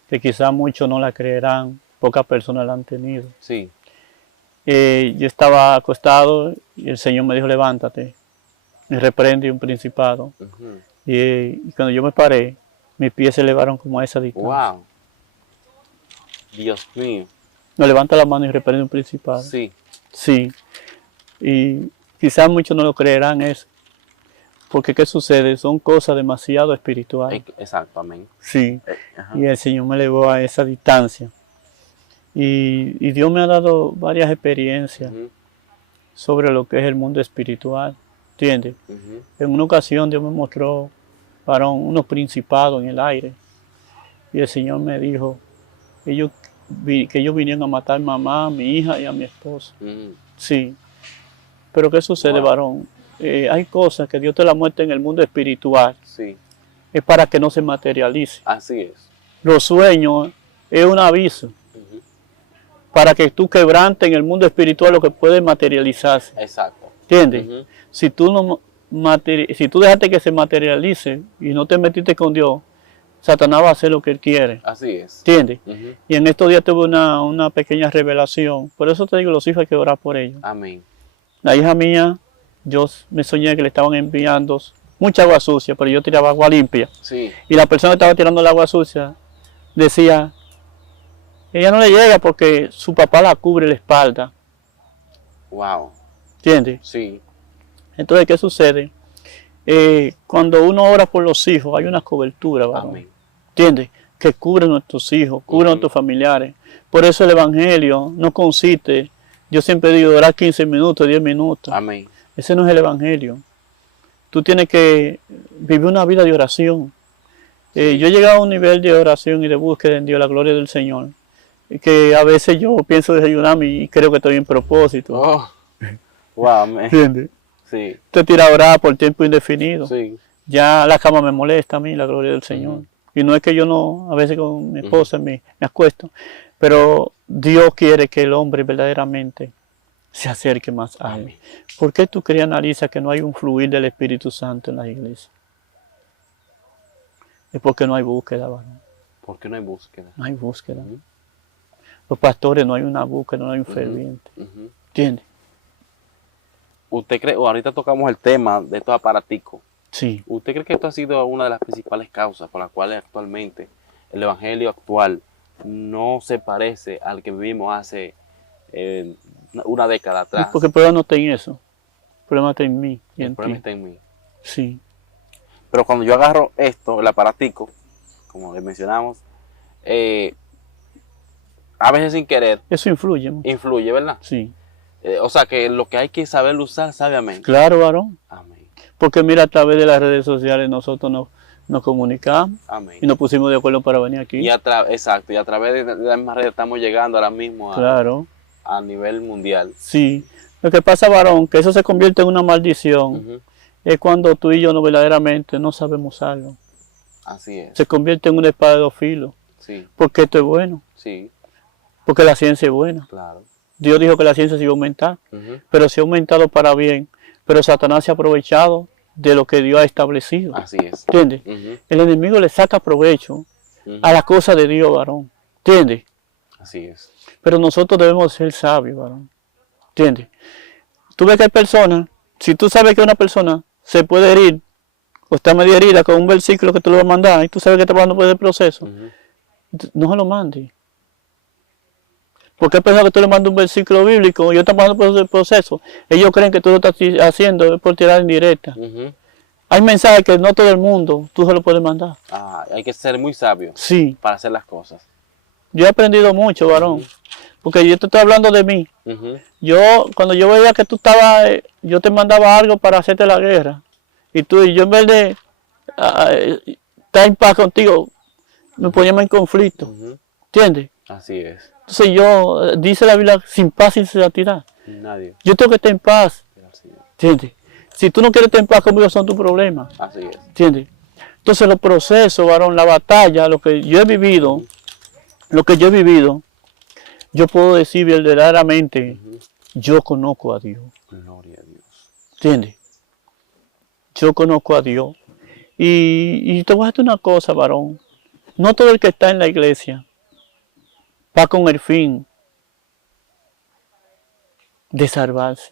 que quizás muchos no la creerán, pocas personas la han tenido. Sí. Yo estaba acostado y el Señor me dijo, levántate, me reprende un principado. Y cuando yo me paré, mis pies se elevaron como a esa distancia. Wow. Dios mío. No, levanta la mano y reprende un principado. Sí. Sí. Y quizás muchos no lo creerán eso. Porque ¿qué sucede? Son cosas demasiado espirituales. Exacto, amén. Sí. Y el Señor me elevó a esa distancia. Y Dios me ha dado varias experiencias Ujú, sobre lo que es el mundo espiritual, ¿entiendes? ujú. En una ocasión Dios me mostró, varón, unos principados en el aire. Y el Señor me dijo que ellos vinieron a matar a mamá, a mi hija y a mi esposa. Mm, Sí, pero ¿qué sucede, wow, varón? Hay cosas que Dios te la muestra en el mundo espiritual, sí, es para que no se materialice. así es. Los sueños es un aviso Ujú, para que tú quebrantes en el mundo espiritual lo que puede materializarse. exacto. ¿Entiendes? Ujú, Si tú, no, si tú dejaste que se materialice y no te metiste con Dios, Satanás va a hacer lo que él quiere. así es. ¿Entiendes? Ujú, Y en estos días tuve una pequeña revelación. Por eso te digo, los hijos hay que orar por ellos. amén. La hija mía, yo me soñé que le estaban enviando mucha agua sucia, pero yo tiraba agua limpia. Sí, Y la persona que estaba tirando el agua sucia decía, ella no le llega porque su papá la cubre la espalda. wow, ¿Entiendes? sí, Entonces, ¿qué sucede? Cuando uno ora por los hijos, hay una cobertura, varón. amén. ¿Entiendes? Que cubre nuestros hijos, cubre nuestros familiares. Por eso el Evangelio no consiste, yo siempre digo, orar 15 minutos, 10 minutos. Amén. Ese no es el Evangelio. Tú tienes que vivir una vida de oración. Sí. Yo he llegado a un nivel de oración y de búsqueda en Dios, la gloria del Señor, que a veces yo pienso desayunarme y creo que estoy en propósito. Oh, wow, amén. ¿Entiendes? Sí, Te tira a orar por tiempo indefinido. sí, Ya la cama me molesta a mí, la gloria del Señor. Ujú. Y no es que yo no, a veces con mi esposa me acuesto, pero Dios quiere que el hombre verdaderamente se acerque más a Él. ¿Por qué tú crees, analiza que no hay un fluir del Espíritu Santo en la iglesia? Es porque no hay búsqueda, varón. ¿por qué no hay búsqueda? No hay búsqueda. Ujú, Los pastores no hay una búsqueda, no hay un ujú, ferviente. ujú. ¿Entiendes? ¿Usted cree, o ahorita tocamos el tema de estos aparaticos, Sí. ¿usted cree que esto ha sido una de las principales causas por las cuales actualmente el evangelio actual no se parece al que vivimos hace una década Es atrás? porque el problema no está en eso. El problema está en mí y El en problema ti. está en mí. Sí. Pero cuando yo agarro esto, el aparatico, como le mencionamos, a veces sin querer, Eso influye mucho. influye, ¿verdad? Sí. O sea que lo que hay que saber usar sabiamente. Claro, varón. Amén. Porque mira, a través de las redes sociales nosotros nos comunicamos Amén. y nos pusimos de acuerdo para venir aquí. Exacto, y a través de las mismas redes estamos llegando ahora mismo Claro. a nivel mundial. Sí. Lo que pasa, varón, que eso se convierte en una maldición, Ujú, es cuando tú y yo no verdaderamente no sabemos usarlo. así es. Se convierte en una espada de dos filos. Sí, Porque esto es bueno. sí, Porque la ciencia es buena. claro. Dios dijo que la ciencia se iba a aumentar. Ujú, Pero se ha aumentado para bien. Pero Satanás se ha aprovechado de lo que Dios ha establecido. así es. ¿Entiendes? Ujú, El enemigo le saca provecho ujú, a la cosa de Dios, varón. ¿Entiendes? así es. Pero nosotros debemos ser sabios, varón. ¿Entiendes? Tú ves que hay personas, si tú sabes que una persona se puede herir, o está medio herida con un versículo que tú le vas a mandar, y tú sabes que está pasando por el proceso, Ujú, no se lo mandes. Porque hay personas que tú le mandas un versículo bíblico y ellos están pasando por el proceso. Ellos creen que tú lo estás haciendo es por tirar en directa. ujú. Hay mensajes que no todo el mundo tú se lo puedes mandar. Hay que ser muy sabio Sí, para hacer las cosas. yo he aprendido mucho, varón. Porque yo te estoy hablando de mí. Ujú, Cuando yo veía que tú estabas, yo te mandaba algo para hacerte la guerra. Y yo en vez de estar en paz contigo, me poníamos en conflicto. ujú. ¿Entiendes? Así es. Entonces dice la Biblia, sin paz y sin santidad. Nadie. Yo tengo que estar en paz. Pero así es. ¿Entiendes? Si tú no quieres estar en paz conmigo, son tus problemas. Así es. ¿Entiendes? Entonces los procesos, varón, la batalla, lo que yo he vivido, yo puedo decir verdaderamente, Ujú. yo conozco a Dios. Gloria a Dios. ¿Entiendes? Yo conozco a Dios. Y te voy a decir una cosa, varón. No todo el que está en la iglesia va con el fin de salvarse.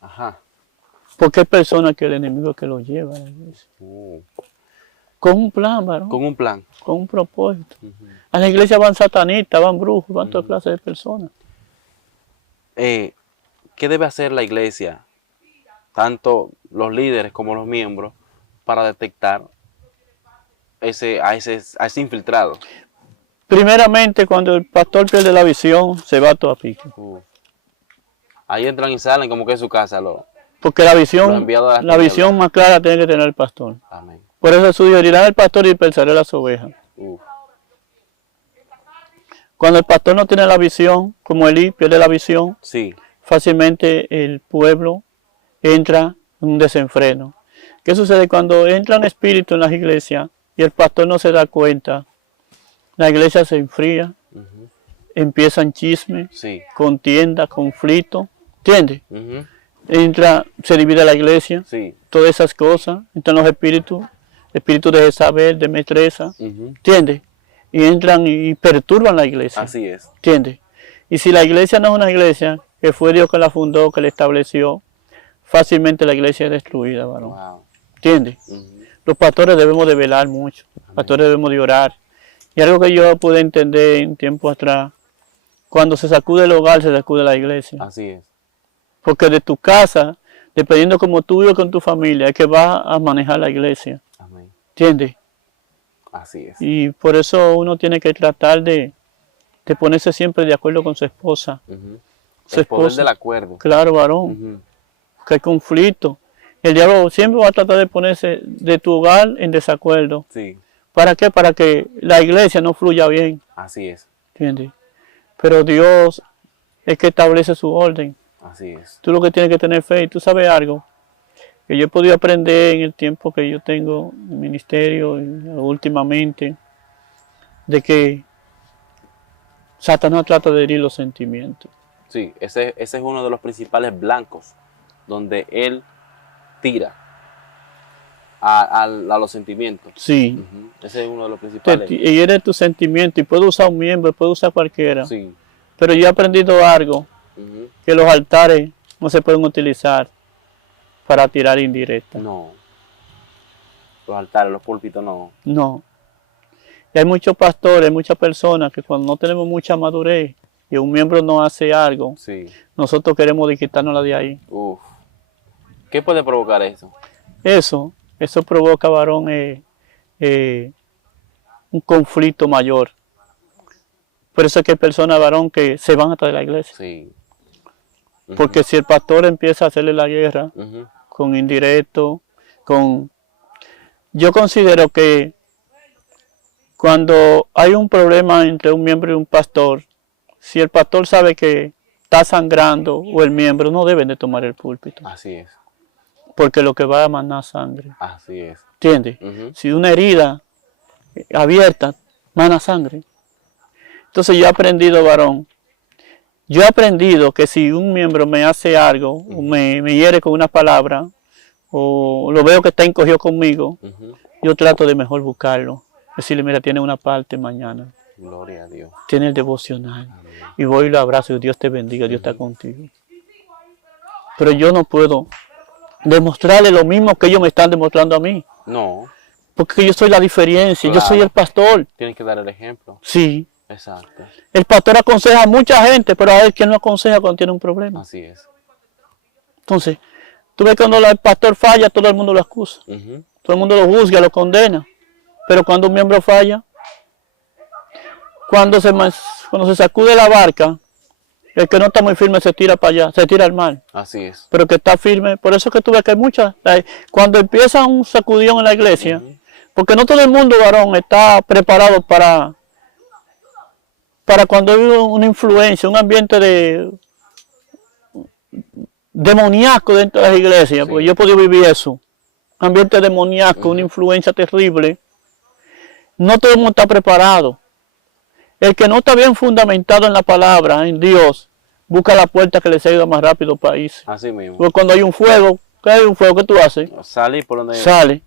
Ajá. Porque hay personas que el enemigo que lo lleva a la iglesia. Con un plan, varón. Con un plan. Con un propósito. Ujú. A la iglesia van satanistas, van brujos, van todas clases de personas. ¿Qué debe hacer la iglesia, tanto los líderes como los miembros, para detectar a ese infiltrado? Primeramente, cuando el pastor pierde la visión, se va todo a pique. Ahí entran y salen como que es su casa. Porque la Los visión, enviados de las la visión más clara tiene que tener el pastor. Amén. Por eso Jesús dijo, herirán al pastor y dispersaré las ovejas. Cuando el pastor no tiene la visión, como Elí pierde la visión, Sí. fácilmente el pueblo entra en un desenfreno. ¿Qué sucede? Cuando entran espíritus en las iglesias y el pastor no se da cuenta, la iglesia se enfría, empiezan chismes, Sí. contienda, conflicto, ¿entiendes? Ujú. Se divide la iglesia, Sí. todas esas cosas, entran los espíritus de Jezabel, de Metresa, Ujú. ¿entiendes? Y entran y perturban la iglesia, Así es. ¿entiendes? Y si la iglesia no es una iglesia, que fue Dios que la fundó, que la estableció, fácilmente la iglesia es destruida, varón, Wow. ¿entiendes? Ujú. Los pastores debemos de velar mucho, los pastores debemos de orar. Y algo que yo pude entender en tiempo atrás, cuando se sacude el hogar, se sacude la iglesia. Así es. Porque de tu casa, dependiendo como tú vivas con tu familia, es que vas a manejar la iglesia. Amén. ¿Entiendes? Así es. Y por eso uno tiene que tratar de ponerse siempre de acuerdo con su esposa. Ujú. Su El poder esposa. del acuerdo. Claro, varón, Ujú. que hay conflicto. El diablo siempre va a tratar de ponerse de tu hogar en desacuerdo. Sí. ¿Para qué? Para que la iglesia no fluya bien. Así es. ¿Entiendes? Pero Dios es que establece su orden. Así es. Tú lo que tienes que tener fe. Y tú sabes algo que yo he podido aprender en el tiempo que yo tengo en el ministerio y últimamente, de que Satanás trata de herir los sentimientos. Sí, ese es uno de los principales blancos donde él tira a los sentimientos. Sí. Ujú. Ese es uno de los principales. Y eres tu sentimiento y puede usar un miembro, puede usar cualquiera. Sí. Pero yo he aprendido algo, Ujú. que los altares no se pueden utilizar para tirar indirectas. No. Los altares, los púlpitos, no. No. Y hay muchos pastores, muchas personas que cuando no tenemos mucha madurez y un miembro no hace algo, Sí. nosotros queremos quitárnosla de ahí. Uf. ¿Qué puede provocar eso? Eso provoca, varón, un conflicto mayor. Por eso es que hay personas, varón, que se van hasta de la iglesia. Sí. Ujú. Porque si el pastor empieza a hacerle la guerra Ujú. con indirecto, Yo considero que cuando hay un problema entre un miembro y un pastor, si el pastor sabe que está sangrando o el miembro, no deben de tomar el púlpito. Así es. Porque lo que va a manar sangre. Así es. ¿Entiendes? Ujú. Si una herida abierta mana sangre. Entonces yo he aprendido, varón, yo he aprendido que si un miembro me hace algo, o me hiere con una palabra, o lo veo que está encogido conmigo, Ujú. yo trato de mejor buscarlo. Decirle, mira, tiene una parte mañana, Gloria a Dios. tiene el devocional. Amén. Y voy y lo abrazo y Dios te bendiga, Dios está contigo. Pero yo no puedo demostrarle lo mismo que ellos me están demostrando a mí. No. Porque yo soy la diferencia, yo soy Claro. el pastor. Tienes que dar el ejemplo. Sí. Exacto. El pastor aconseja a mucha gente, pero a él quien no aconseja cuando tiene un problema. Así es. Entonces, tú ves que cuando el pastor falla, todo el mundo lo acusa. Ujú. Todo el mundo lo juzga, lo condena. Pero cuando un miembro falla, cuando se sacude la barca, el que no está muy firme se tira para allá, se tira al mar. Así es. Pero el que está firme, por eso es que tú ves que hay muchas, cuando empieza un sacudión en la iglesia, Ujú. porque no todo el mundo, varón, está preparado para cuando hay una influencia, un ambiente demoníaco dentro de las iglesias, Sí. porque yo he podido vivir eso, un ambiente demoníaco, una influencia terrible. No todo el mundo está preparado. El que no está bien fundamentado en la palabra, en Dios, busca la puerta que le salga más rápido para irse. Así mismo. Porque cuando hay un fuego, ¿qué hay un fuego? ¿Qué tú haces? Salir por donde... Sale.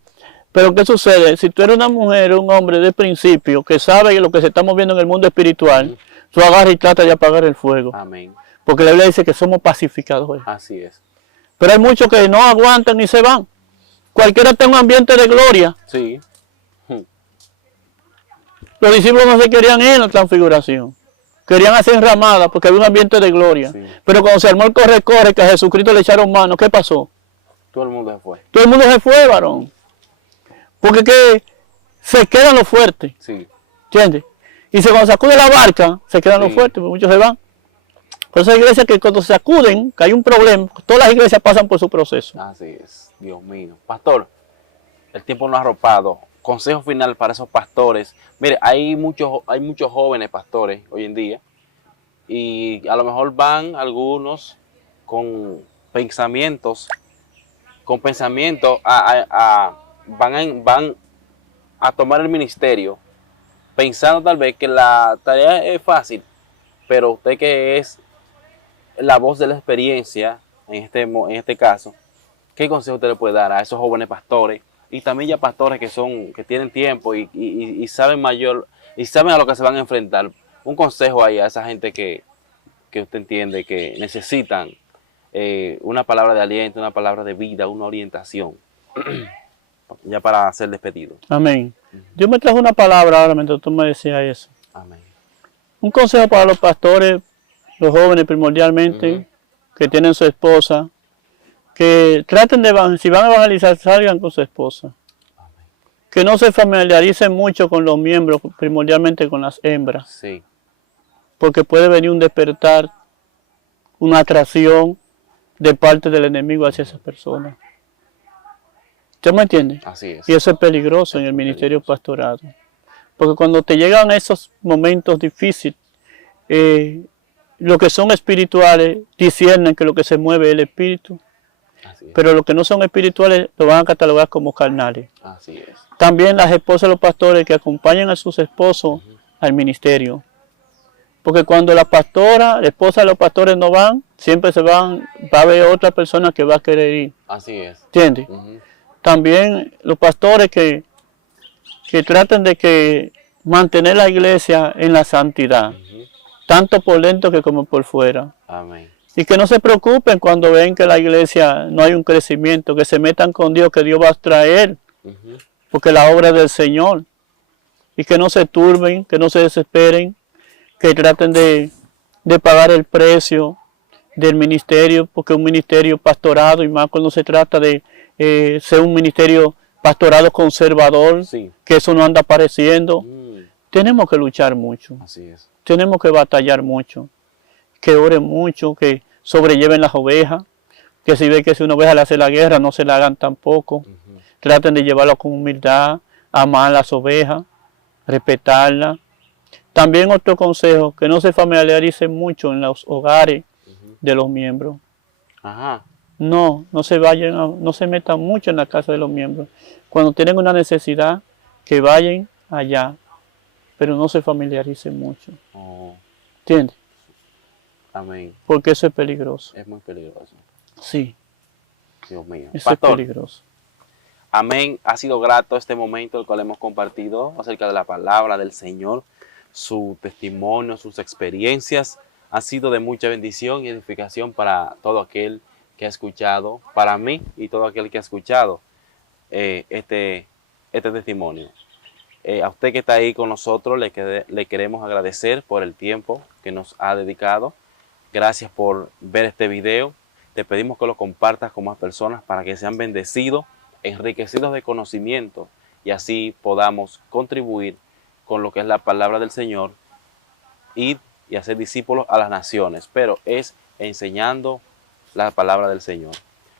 Pero ¿qué sucede? Si tú eres una mujer o un hombre de principio que sabe lo que se está moviendo en el mundo espiritual, tú agarras y tratas de apagar el fuego. Amén. Porque la Biblia dice que somos pacificadores. Así es. Pero hay muchos que no aguantan ni se van. Cualquiera tiene un ambiente de gloria. Sí. Los discípulos no se querían ir en la transfiguración. Querían hacer enramadas porque había un ambiente de gloria. Sí. Pero cuando se armó el corre-corre, que a Jesucristo le echaron mano, ¿qué pasó? Todo el mundo se fue. Todo el mundo se fue, varón. Porque que se quedan los fuertes. Sí. ¿Entiendes? Y cuando sacude la barca, se quedan los Sí. fuertes, porque muchos se van. Por eso hay iglesias que cuando se sacuden, que hay un problema, todas las iglesias pasan por su proceso. Así es, Dios mío. Pastor, el tiempo nos ha arropado. Consejo final para esos pastores. Mire, hay muchos jóvenes pastores hoy en día y a lo mejor van algunos con pensamientos, van a tomar el ministerio pensando tal vez que la tarea es fácil, pero usted que es la voz de la experiencia en este caso, ¿qué consejo usted le puede dar a esos jóvenes pastores y también ya pastores que tienen tiempo y saben y saben a lo que se van a enfrentar? Un consejo ahí a esa gente que usted entiende que necesitan una palabra de aliento, una palabra de vida, una orientación, ya para ser despedido. Amén. Dios me trajo una palabra ahora mientras tú me decías eso. Amén. Un consejo para los pastores, los jóvenes primordialmente, que tienen su esposa, que traten de, si van a evangelizar, salgan con su esposa. Amén. Que no se familiaricen mucho con los miembros, primordialmente con las hembras, Sí, porque puede venir un despertar, una atracción de parte del enemigo hacia esas personas. ¿Usted me entiende? así es. Y eso es peligroso en el ministerio pastoral. Porque cuando te llegan esos momentos difíciles, los que son espirituales disciernen que lo que se mueve es el espíritu, Así es. pero los que no son espirituales lo van a catalogar como carnales. Así es. También las esposas de los pastores que acompañan a sus esposos al ministerio. Porque cuando la esposa de los pastores no van, siempre va a haber otra persona que va a querer ir. Así es. ¿Entiendes? También los pastores que traten de mantener la iglesia en la santidad, tanto por dentro que como por fuera. Amén. Y que no se preocupen cuando ven que la iglesia no hay un crecimiento, que se metan con Dios, que Dios va a traer, porque la obra es del Señor. Y que no se turben, que no se desesperen, que traten de pagar el precio del ministerio, porque un ministerio pastorado, y más cuando se trata de ser un ministerio pastorado conservador, Sí. que eso no anda apareciendo, tenemos que luchar mucho, Así es. tenemos que batallar mucho, que oren mucho, que sobrelleven las ovejas, que si ve que si una oveja le hace la guerra, no se la hagan tampoco, traten de llevarlo con humildad, amar las ovejas, respetarlas. También otro consejo, que no se familiaricen mucho en los hogares de los miembros. Ajá. No se metan mucho en la casa de los miembros. Cuando tienen una necesidad, que vayan allá, pero no se familiaricen mucho. Oh, ¿Entiendes? amén. Porque eso es peligroso. Es muy peligroso. Sí, Dios mío. eso Pastor, es peligroso. amén. Ha sido grato este momento el cual hemos compartido acerca de la palabra del Señor. Su testimonio, sus experiencias han sido de mucha bendición y edificación para todo aquel que ha escuchado, para mí y todo aquel que ha escuchado este testimonio. A usted que está ahí con nosotros le queremos agradecer por el tiempo que nos ha dedicado. Gracias por ver este video. Te pedimos que lo compartas con más personas para que sean bendecidos, enriquecidos de conocimiento y así podamos contribuir con lo que es la palabra del Señor y hacer discípulos a las naciones, pero es enseñando la palabra del Señor.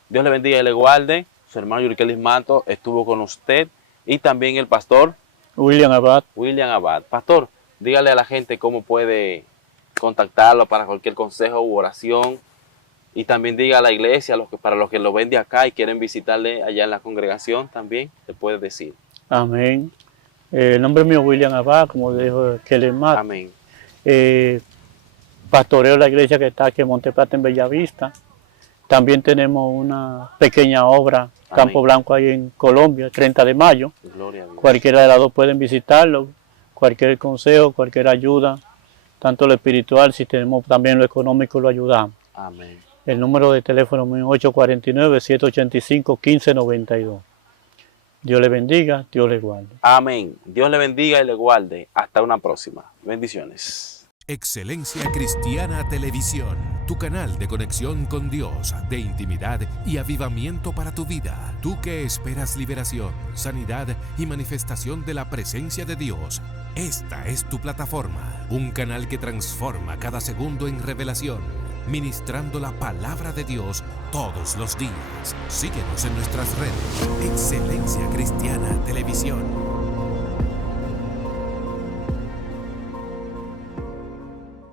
Dios le bendiga y le guarde. Su hermano Yurkelis Matos estuvo con usted y también el pastor William Abad. Pastor, dígale a la gente cómo puede contactarlo para cualquier consejo u oración y también diga a la iglesia, para los que lo ven de acá y quieren visitarle allá en la congregación también, le puede decir. Amén. El nombre mío es William Abad, como dijo Yurkelis Matos. Amén. Pastoreo la iglesia que está aquí en Monteplata, en Bellavista. También tenemos una pequeña obra, Campo Blanco, ahí en Colombia, el 30 de mayo. Gloria a Dios. Cualquiera de las dos pueden visitarlo, cualquier consejo, cualquier ayuda, tanto lo espiritual, si tenemos también lo económico, lo ayudamos. Amén. El número de teléfono mío es 849-785-1592. Dios le bendiga, Dios le guarde. Amén. Dios le bendiga y le guarde. Hasta una próxima. Bendiciones. Excelencia Cristiana Televisión. tu canal de conexión con Dios, de intimidad y avivamiento para tu vida. Tú que esperas liberación, sanidad y manifestación de la presencia de Dios, esta es tu plataforma, un canal que transforma cada segundo en revelación, ministrando la palabra de Dios todos los días. Síguenos en nuestras redes. Excelencia Cristiana Televisión.